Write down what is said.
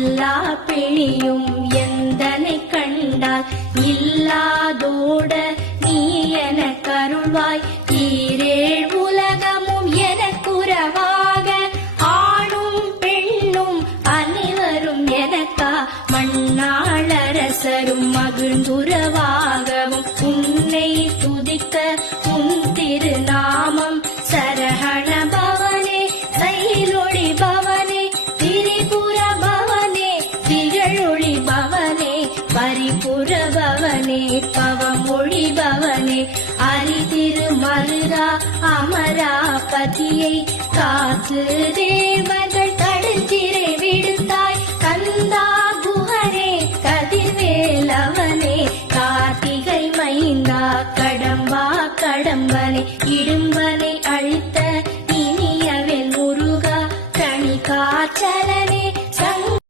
எல்லா பிணியும் எந்தனை கண்டால் இல்லாதோட நீ என கருள்வாய். ஈரேழ் உலகமும் எனக்குறவாக ஆணும் பெண்ணும் அனைவரும் எனக்கா மண்ணாளரசரும் மகிழ்ந்துறவாகவும் உன்னை துதிக்க உன் திருநாமம் சரஹண பவனே சைலொளி பவனே திரிபுர பவனே திகழொளி பவனே பரிபுர பவனே பவமொழி பவனே அரிதிரு மருதா அமராபதியை காத்து தேவ